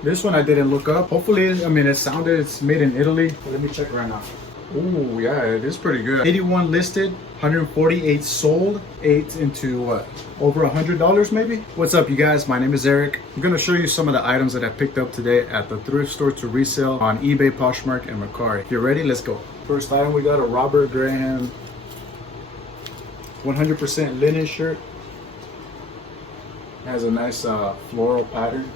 This one I didn't look up. Hopefully, I mean, it's made in Italy. But let me check right now. Ooh, yeah, it is pretty good. 81 listed, 148 sold, 8 into what? Over $100 maybe? What's up, you guys? My name is Eric. I'm gonna show you some of the items that I picked up today at the thrift store to resell on eBay, Poshmark, and Mercari. If you're ready, let's go. First item, we got a Robert Graham 100% linen shirt. Has a nice floral pattern.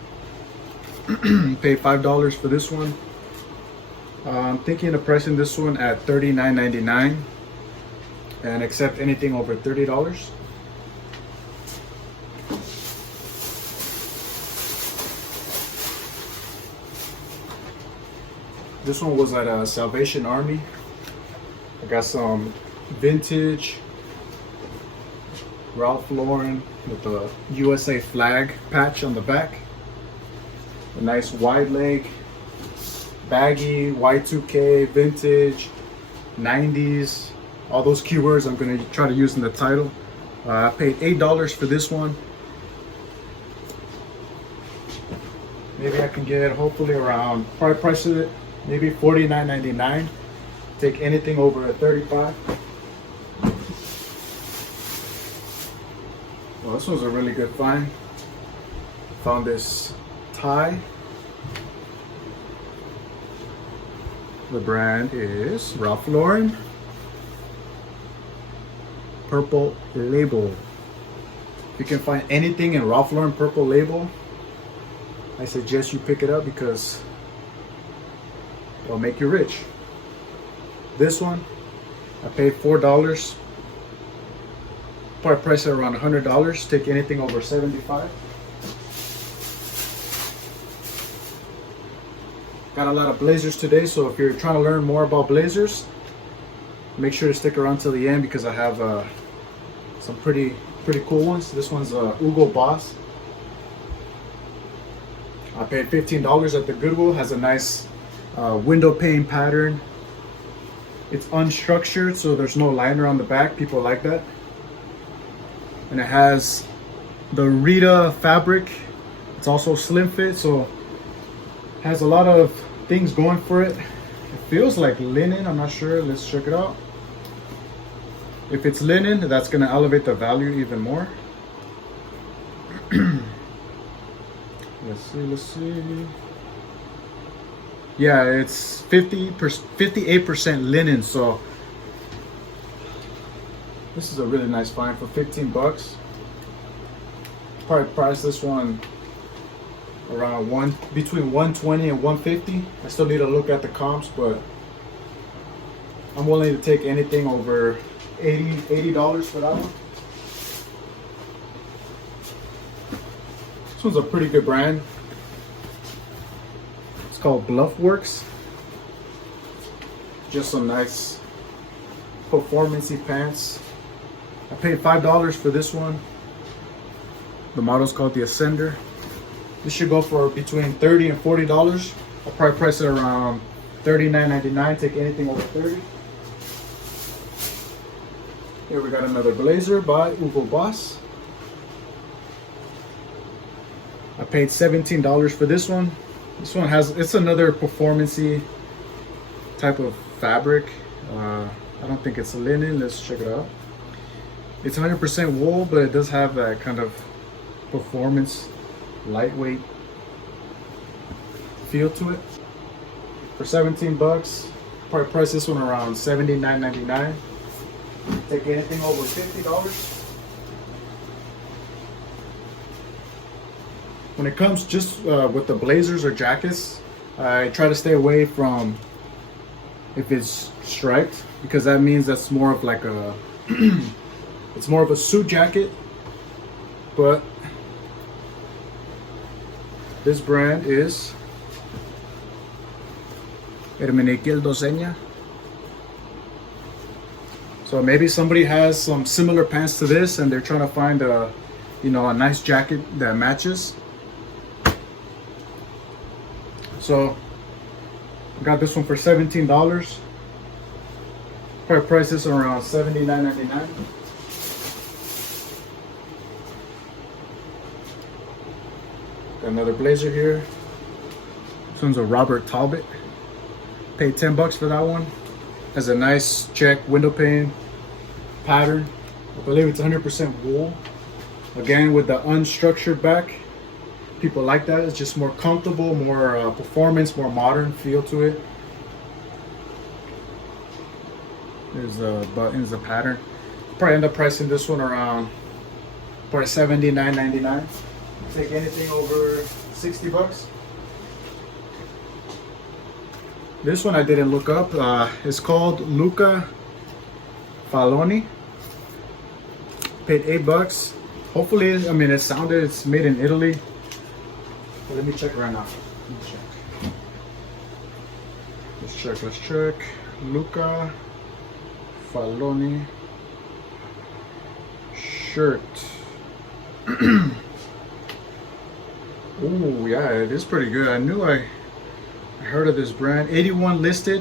Paid $5 for this one. I'm thinking of pricing this one at $39.99 and accept anything over $30. This one was at Salvation Army. I got some vintage Ralph Lauren with the USA flag patch on the back. A nice wide leg, baggy, Y2K, vintage, 90s, all those keywords I'm gonna try to use in the title. I paid $8 for this one. Maybe I can get hopefully around, probably price it maybe $49.99. Take anything over a $35. Well, this was a really good find. Found this tie. The brand is Ralph Lauren. Purple label. If you can find anything in Ralph Lauren purple label, I suggest you pick it up because it'll make you rich. This one, I paid $4. Probably price it around $100. Take anything over $75. Got a lot of blazers today, so if you're trying to learn more about blazers, make sure to stick around till the end because I have some pretty cool ones. This one's Hugo Boss. I paid $15 at the Goodwill. Has a nice window pane pattern. It's unstructured, so there's no liner on the back. People like that. And it has the Rita fabric. It's also slim fit, so has a lot of things going for it. It feels like linen, I'm not sure. Let's check it out. If it's linen, that's gonna elevate the value even more. Let's see. Yeah, it's 58% linen, so this is a really nice find for 15 bucks. Probably price this one around between 120 and 150. I still need to look at the comps, but I'm willing to take anything over $80 for that one. This one's a pretty good brand. It's called Bluffworks. Just some nice performance-y pants. I paid $5 for this one. The model's called the Ascender. This should go for between $30 and $40. I'll probably price it around $39.99. Take anything over $30. Here we got another blazer by Hugo Boss. I paid $17 for this one. This one it's another performance-y type of fabric. I don't think it's linen. Let's check it out. It's 100% wool, but it does have that kind of performance, lightweight feel to it. For 17 bucks, probably price this one around $79.99. Take anything over $50. When it comes just with the blazers or jackets, I try to stay away from if it's striped, because that means that's more of like a it's more of a suit jacket. But this brand is Hermenegildo. So maybe somebody has some similar pants to this and they're trying to find a nice jacket that matches. So I got this one for $17. Probably price this around $79.99. Got another blazer here. This one's a Robert Talbot. Paid 10 bucks for that one. Has a nice check window pane pattern. I believe it's 100% wool. Again, with the unstructured back, people like that. It's just more comfortable, more performance, more modern feel to it. There's the buttons, the pattern. Probably end up pricing this one around probably $79.99. Take anything over 60 bucks. This one I didn't look up. It's called Luca Faloni. Paid 8 bucks. Hopefully, I mean, it's made in Italy. But let me check right now. Let's check. Luca Faloni shirt. Oh yeah, it is pretty good. I knew I heard of this brand. 81 listed,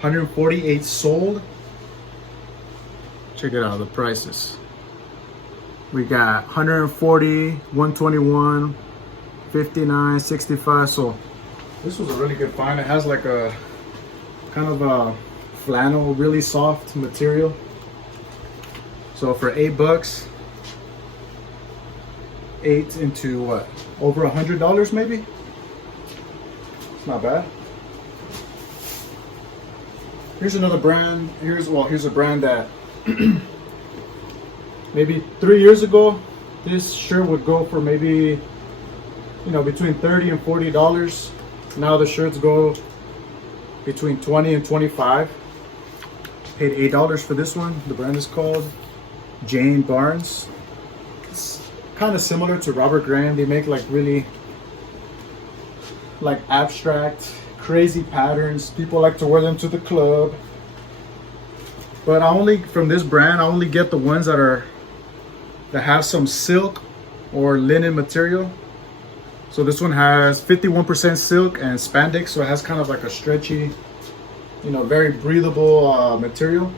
148 sold. Check it out, the prices. We got 140, 121, 59, 65. So this was a really good find. It has like a kind of a flannel, really soft material. So for 8 bucks, 8 into what? Over $100 maybe? It's not bad. Here's another brand. Here's a brand that maybe 3 years ago, this shirt would go for maybe, between $30 and $40. Now the shirts go between $20 and $25. Paid $8 for this one. The brand is called Jane Barnes. It's kind of similar to Robert Graham. They make like really like abstract, crazy patterns. People like to wear them to the club. But from this brand, I only get the ones that have some silk or linen material. So this one has 51% silk and spandex, so it has kind of like a stretchy, very breathable material.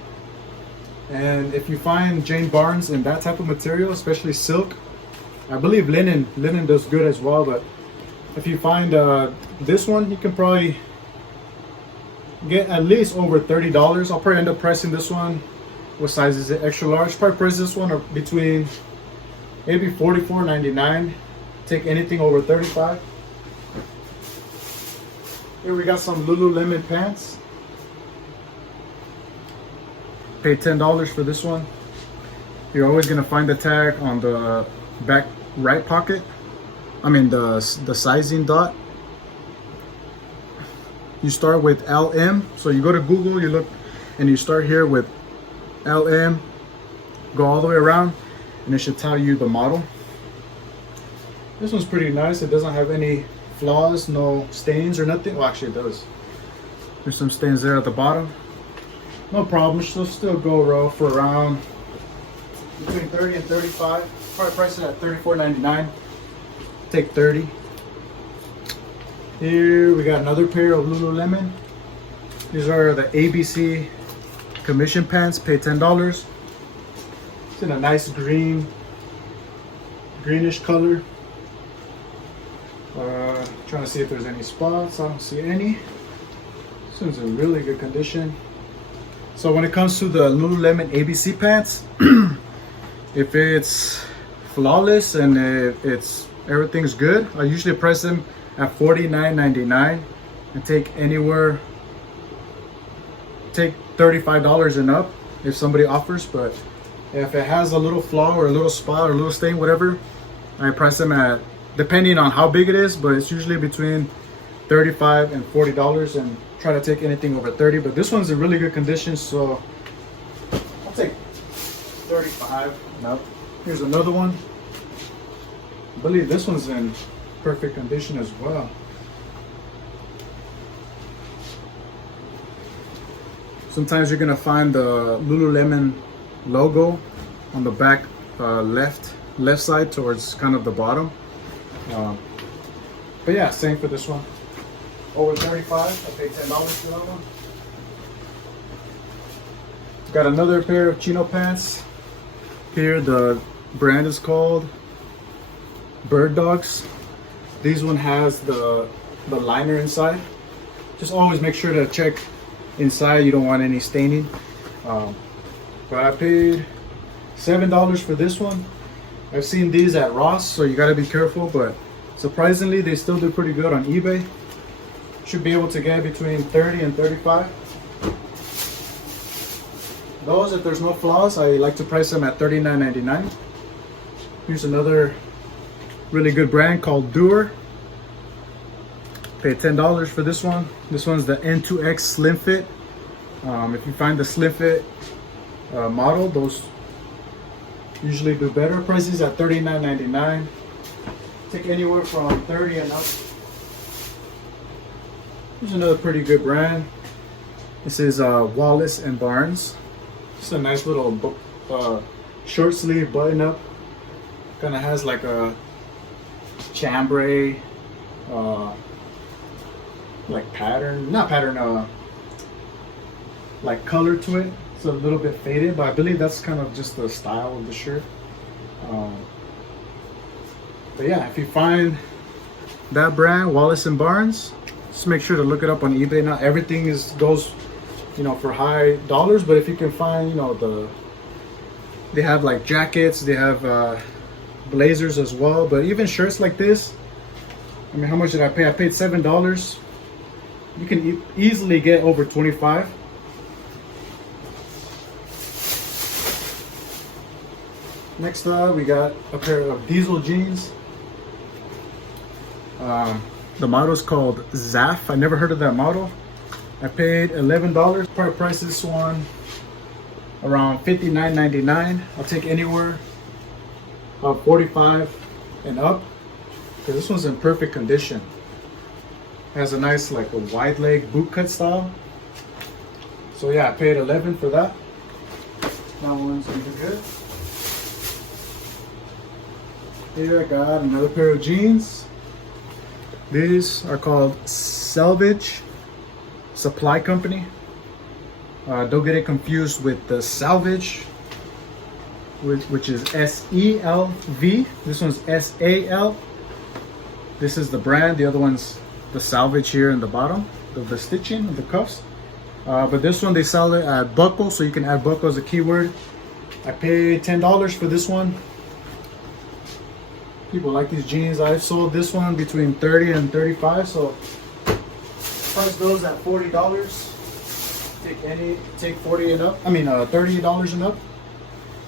And if you find Jane Barnes in that type of material, especially silk, I believe linen does good as well. But if you find this one, you can probably get at least over $30. I'll probably end up pricing this one. What size is it? Extra large. Probably price this one between maybe $44.99. Take anything over $35. Here we got some Lululemon pants. Paid $10 for this one. You're always gonna find the tag on the back right pocket. I mean the sizing dot. You start with LM. So you go to Google, you look, and you start here with LM. Go all the way around, and it should tell you the model. This one's pretty nice. It doesn't have any flaws, no stains or nothing. Well, actually it does. There's some stains there at the bottom. No problem. She'll still go for around between 30 and 35. Probably price it at $34.99. Take 30. Here we got another pair of Lululemon. These are the ABC commission pants. Paid $10. It's in a nice greenish color. Trying to see if there's any spots. I don't see any. This one's in really good condition. So when it comes to the Lululemon ABC pants, if it's flawless and if everything's good, I usually price them at $49.99 and take $35 and up if somebody offers. But if it has a little flaw or a little spot or a little stain, whatever, I price them at, depending on how big it is, but it's usually between $35 and $40, and try to take anything over 30. But this one's in really good condition, so I'll take 35 and up. Here's another one. I believe this one's in perfect condition as well. Sometimes you're gonna find the Lululemon logo on the back left side towards kind of the bottom. But yeah, same for this one. Over 35, I paid $10 for that one. Got another pair of chino pants. Here the brand is called Bird Dogs. This one has the the liner inside. Just always make sure to check inside. You don't want any staining. But I paid $7 for this one. I've seen these at Ross, so you gotta be careful, but surprisingly they still do pretty good on eBay. Should be able to get between 30 and 35. Those, if there's no flaws, I like to price them at $39.99. Here's another really good brand called Doer. Paid $10 for this one. This one's the N2X Slim Fit. If you find the Slim Fit model, those usually do better. Prices at $39.99. Take anywhere from 30 and up. Here's another pretty good brand. This is Wallace and Barnes. It's a nice little short sleeve button up. Kind of has like a chambray like pattern, not pattern, like color to it. It's a little bit faded, but I believe that's kind of just the style of the shirt. But yeah, if you find that brand, Wallace and Barnes, just make sure to look it up on eBay. Not everything goes, you know, for high dollars, but if you can find, you know, they have like jackets, they have blazers as well. But even shirts like this, I mean, how much did I pay? I paid $7. You can easily get over 25. Next up, we got a pair of diesel jeans. The model is called Zaf. I never heard of that model. I paid $11. Probably price this one around $59.99. I'll take anywhere about 45 and up, because this one's in perfect condition. It has a nice, like a wide leg boot cut style. So yeah, I paid $11 for that. That one's gonna be good. Here I got another pair of jeans. These are called Selvage Supply Company. Don't get it confused with the Salvage, which is S-E-L-V. This one's S-A-L. This is the brand. The other one's the Salvage here in the bottom of the stitching of the cuffs. But this one, they sell it at buckle, so you can add buckle as a keyword. I paid $10 for this one. People like these jeans. I've sold this one between 30 and 35, so price those at $40. Take 40 and up. I mean $30 and up.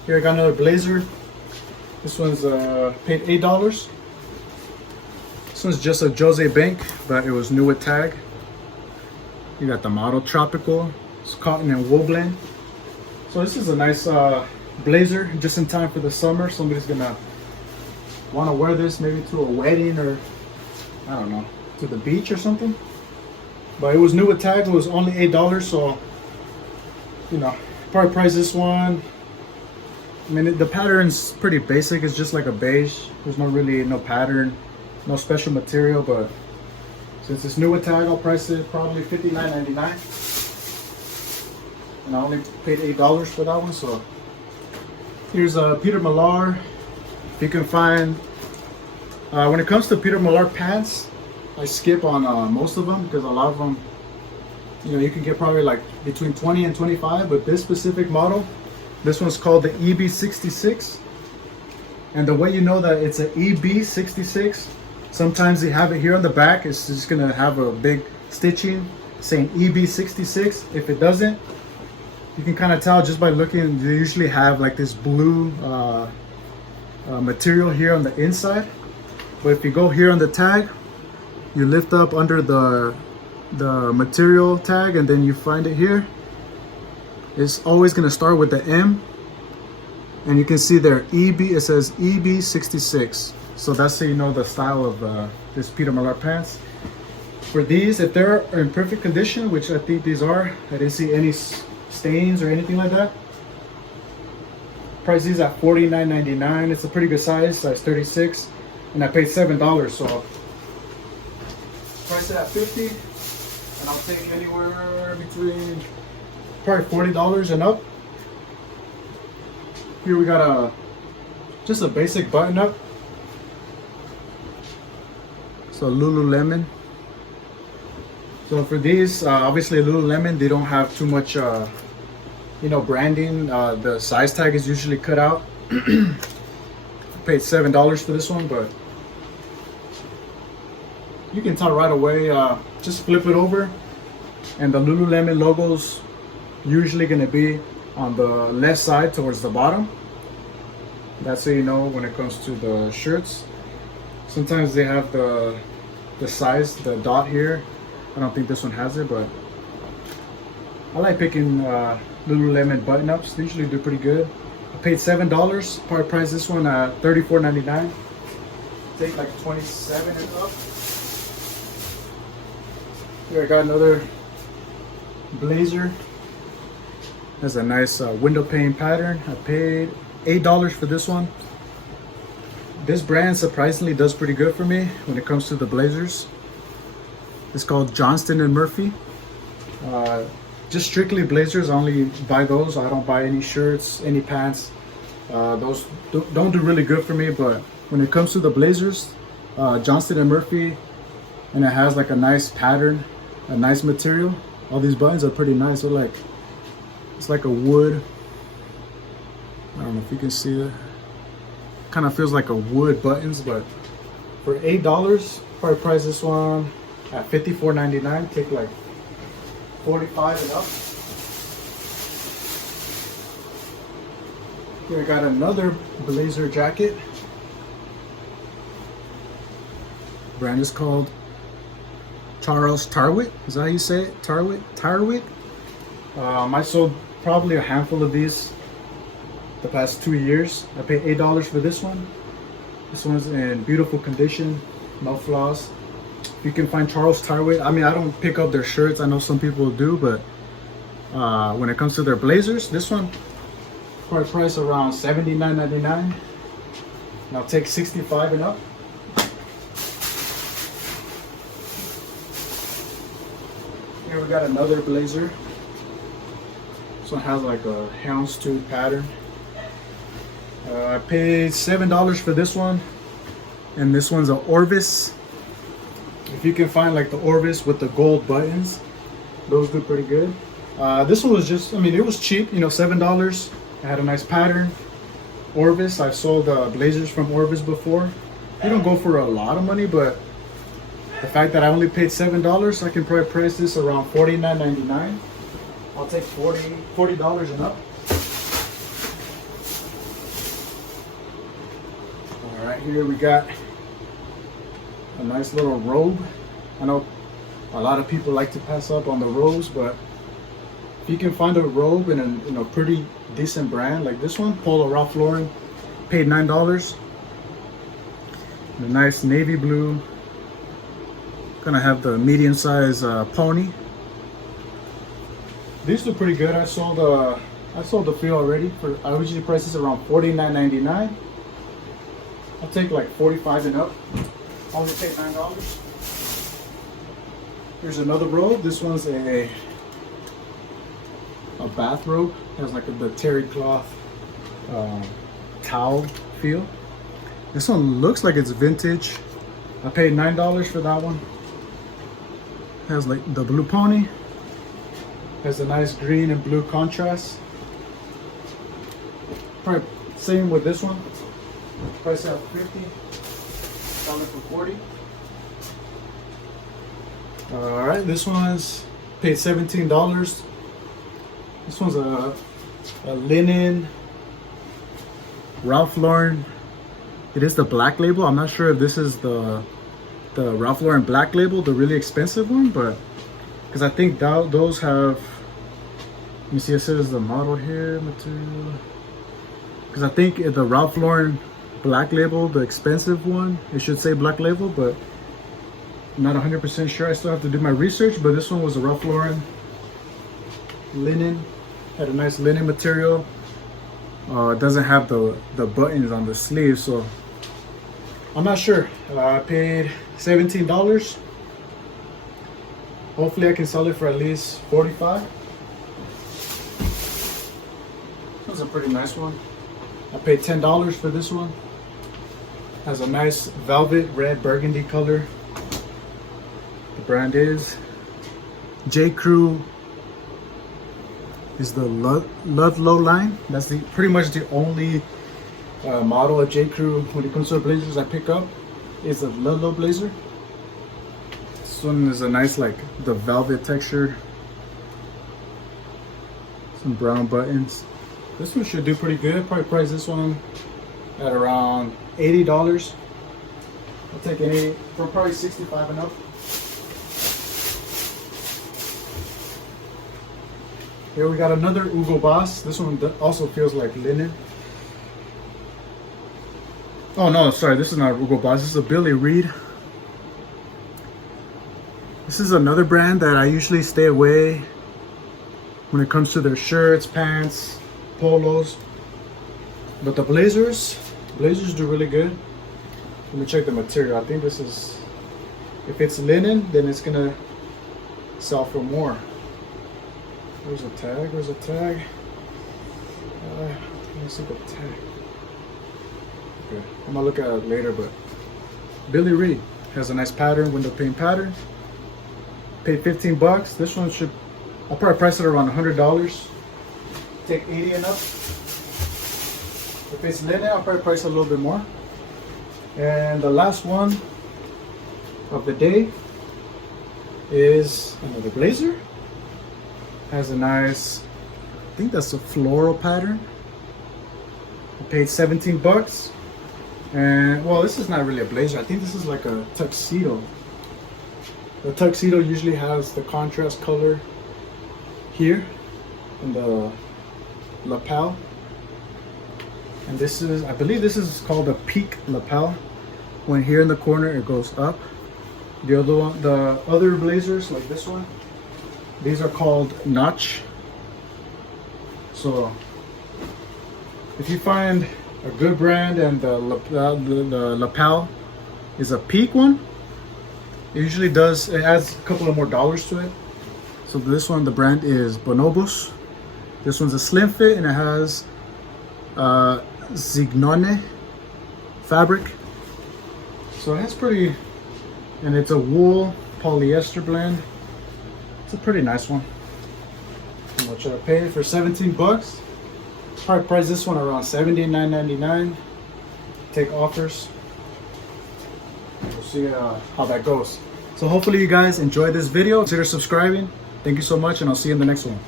Here I got another blazer. This one's paid $8. This one's just a Jose Bank, but it was new with tag. You got the model Tropical. It's cotton and wool blend. So this is a nice blazer, just in time for the summer. Somebody's gonna want to wear this maybe to a wedding, or I don't know, to the beach or something. But it was new with tags. It was only $8, so you know, probably price this one. I mean, the pattern's pretty basic. It's just like a beige. There's no pattern, no special material. But since it's new with tag, I'll price it probably $59.99. And I only paid $8 for that one. So here's Peter Millar. If you can find, when it comes to Peter Millar pants, I skip on most of them, because a lot of them, you know, you can get probably like between 20 and 25. But this specific model, this one's called the EB66. And the way you know that it's an EB66, sometimes they have it here on the back. It's just gonna have a big stitching saying EB66. If it doesn't, you can kind of tell just by looking. They usually have like this blue material here on the inside. But if you go here on the tag, you lift up under the material tag, and then you find it here. It's always going to start with the M, and you can see there EB, it says EB66. So that's how you know the style of this Peter Millar pants. For these, if they're in perfect condition, which I think these are, I didn't see any stains or anything like that. Price these at $49.99. It's a pretty good size 36, and I paid $7. So price it at $50, and I'll take anywhere between probably $40 and up. Here we got just a basic button up. So Lululemon. So for these, obviously Lululemon, they don't have too much, branding. The size tag is usually cut out. I paid $7 for this one, but you can tell right away. Just flip it over, and the Lululemon logo's usually going to be on the left side towards the bottom. That's so you know when it comes to the shirts. Sometimes they have the size, the dot here. I don't think this one has it, but I like picking Lululemon button-ups. They usually do pretty good. I paid $7. Probably priced this one at $34.99. Take like 27 and up. Here I got another blazer. Has a nice window pane pattern. I paid $8 for this one. This brand surprisingly does pretty good for me when it comes to the blazers. It's called Johnston & Murphy. Just strictly blazers. I only buy those. I don't buy any shirts, any pants. Those don't do really good for me, but when it comes to the blazers, Johnston & Murphy, and it has like a nice pattern, a nice material. All these buttons are pretty nice. They're like, it's like a wood. I don't know if you can see that. Kind of feels like a wood buttons, but for $8, probably price this one at $54.99. Take like 45 and up. Here I got another blazer jacket. Brand is called Charles Tarwit. Is that how you say it? Tarwit. I sold probably a handful of these the past 2 years. I paid $8 for this one. This one's in beautiful condition, no flaws. You can find Charles Tarwit. I mean, I don't pick up their shirts. I know some people do, but when it comes to their blazers, this one probably priced around $79.99. And I'll take 65 and up. Here we got another blazer. This one has like a houndstooth pattern. I paid $7 for this one, and this one's an Orvis. If you can find like the Orvis with the gold buttons, those do pretty good. This one was just, I mean, it was cheap, you know, $7. It had a nice pattern. Orvis, I've sold blazers from Orvis before. You don't go for a lot of money, but the fact that I only paid $7, I can probably price this around $49.99. I'll take $40 and up. All right, here we got a nice little robe. I know a lot of people like to pass up on the robes, but if you can find a robe in a pretty decent brand like this one, Polo Ralph Lauren, paid $9. A nice navy blue. Gonna have the medium size pony. These are pretty good. I sold a few already. I usually price this around $49.99. I'll take like 45 and up. Only paid $9. Here's another robe. This one's a bathrobe. It has like the terry cloth towel feel. This one looks like it's vintage. I paid $9 for that one. It has like the blue pony. Has a nice green and blue contrast. Probably same with this one. Price out $50. Selling it for $40. All right, this one's paid $17. This one's a linen Ralph Lauren. It is the black label. I'm not sure if this is the Ralph Lauren black label, the really expensive one, but because I think those have, let me see, it says the model here, material. Because I think the Ralph Lauren black label, the expensive one, it should say black label, but I'm not 100% sure. I still have to do my research, but this one was a Ralph Lauren linen. Had a nice linen material. It doesn't have the buttons on the sleeve, so I'm not sure. I paid $17. Hopefully I can sell it for at least $45. That's a pretty nice one. I paid $10 for this one. Has a nice velvet red burgundy color. The brand is J. Crew is the Ludlow line. That's pretty much the only model of J. Crew when it comes to blazers I pick up is a Ludlow blazer. This one is a nice, like the velvet texture. Some brown buttons. This one should do pretty good. Probably price this one at around $80. I'll take any for probably 65 and up. Here we got another Hugo Boss. This one also feels like linen. Oh no, sorry, this is not Hugo Boss. This is a Billy Reed. This is another brand that I usually stay away when it comes to their shirts, pants, polos. But the blazers do really good. Let me check the material. I think this is, if it's linen, then it's gonna sell for more. Where's the tag? Where's the tag? Let me see the tag. Okay, I'm gonna look at it later, but Billy Reed has a nice pattern, window pane pattern. Paid 15 bucks. This one should, I'll probably price it around $100. Take 80 and up. If it's linen, I'll probably price it a little bit more. And the last one of the day is another blazer. Has a nice, I think that's a floral pattern. I paid 17 bucks. And well, this is not really a blazer. I think this is like a tuxedo. The tuxedo usually has the contrast color here in the lapel. And this is, I believe this is called a peak lapel. When here in the corner it goes up. The other blazers like this one, these are called notch. So if you find a good brand and the lapel is a peak one, it usually does, it adds a couple of more dollars to it. So this one, the brand is Bonobos. This one's a slim fit and it has Zignone fabric. So it's pretty, and it's a wool polyester blend. It's a pretty nice one. How much I paid for 17 bucks. Probably price this one around $79.99. Take offers. We'll see how that goes. So hopefully you guys enjoyed this video. Consider subscribing. Thank you so much, and I'll see you in the next one.